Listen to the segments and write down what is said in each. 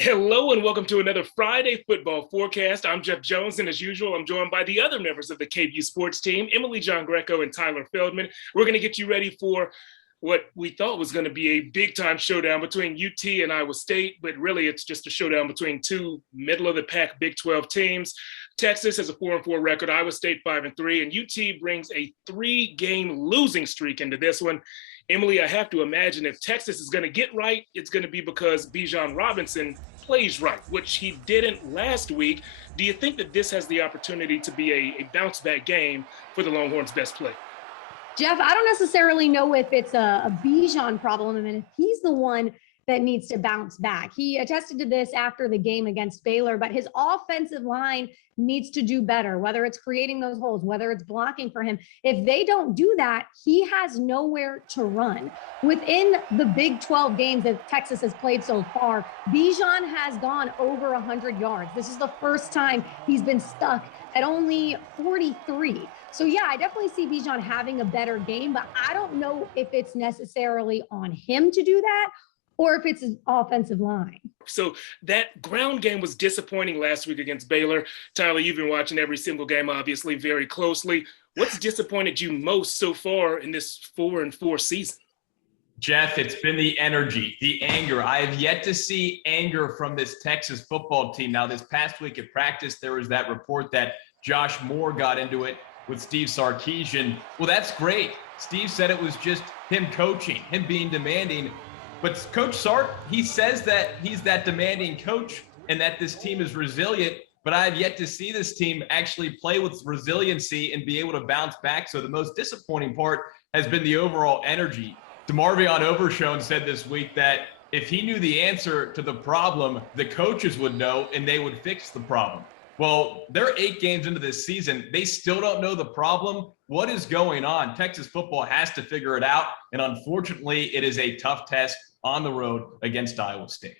Hello and welcome to another Friday football forecast. I'm Jeff Jones, and as usual, I'm joined by the other members of the KVUE sports team, Emily Giangreco and Tyler Feldman. We're going to get you ready for what we thought was going to be a big-time showdown between UT and Iowa State, but really it's just a showdown between two middle-of-the-pack Big 12 teams. Texas has a 4-4 record, Iowa State 5-3, and UT brings a 3-game losing streak into this one. Emily, I have to imagine if Texas is going to get right, it's going to be because Bijan Robinson plays right, which he didn't last week. Do you think that this has the opportunity to be a bounce-back game for the Longhorns' best player? Jeff, I don't necessarily know if it's a Bijan problem and if he's the one that needs to bounce back. He attested to this after the game against Baylor, but his offensive line needs to do better, whether it's creating those holes, whether it's blocking for him. If they don't do that, he has nowhere to run. Within the Big 12 games that Texas has played so far, Bijan has gone over 100 yards. This is the first time he's been stuck at only 43. So yeah, I definitely see Bijan having a better game, but I don't know if it's necessarily on him to do that or if it's his offensive line. So that ground game was disappointing last week against Baylor. Tyler, you've been watching every single game, obviously, very closely. What's disappointed you most so far in this 4-4 season? Jeff, it's been the energy, the anger. I have yet to see anger from this Texas football team. Now, this past week at practice, there was that report that Josh Moore got into it with Steve Sarkisian. Well, that's great. Steve said it was just him coaching, him being demanding. But Coach Sark, he says that he's that demanding coach and that this team is resilient, but I've yet to see this team actually play with resiliency and be able to bounce back. So the most disappointing part has been the overall energy. DeMarvion Overshone said this week that if he knew the answer to the problem, the coaches would know and they would fix the problem. Well, they're 8 games into this season. They still don't know the problem. What is going on? Texas football has to figure it out. And unfortunately, it is a tough test on the road against Iowa State.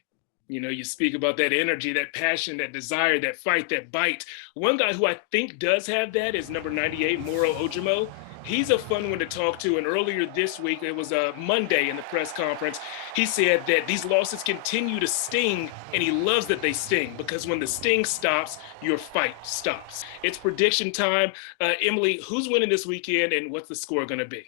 You know, you speak about that energy, that passion, that desire, that fight, that bite. One guy who I think does have that is number 98, Oojomo. He's a fun one to talk to. And earlier this week, it was a Monday in the press conference, he said that these losses continue to sting, and he loves that they sting because when the sting stops, your fight stops. It's prediction time. Emily, who's winning this weekend, and what's the score going to be?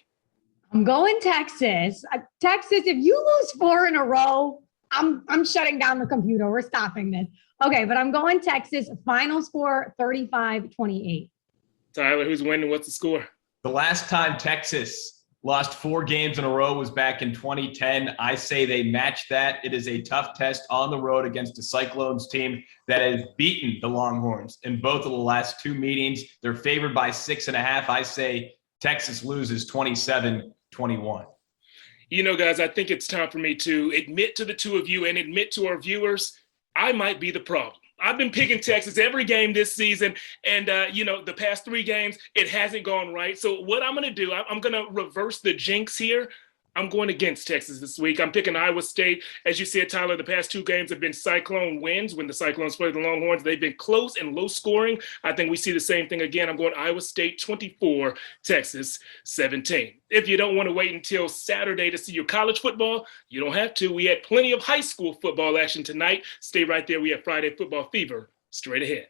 I'm going Texas. Texas, if you lose 4 in a row, I'm shutting down the computer. We're stopping this. Okay, but I'm going Texas. Final score 35-28. Tyler, who's winning? What's the score? The last time Texas lost 4 games in a row was back in 2010. I say they match that. It is a tough test on the road against a Cyclones team that has beaten the Longhorns in both of the last 2 meetings. They're favored by 6.5. I say Texas loses 27-21. You know, guys, I think it's time for me to admit to the two of you and admit to our viewers, I might be the problem. I've been picking Texas every game this season, and, the past 3 games, it hasn't gone right. So what I'm going to do, I'm going to reverse the jinx here. I'm going against Texas this week. I'm picking Iowa State. As you said, Tyler, the past 2 games have been Cyclone wins. When the Cyclones play the Longhorns, they've been close and low scoring. I think we see the same thing again. I'm going Iowa State 24, Texas 17. If you don't want to wait until Saturday to see your college football, you don't have to. We had plenty of high school football action tonight. Stay right there. We have Friday Football Fever straight ahead.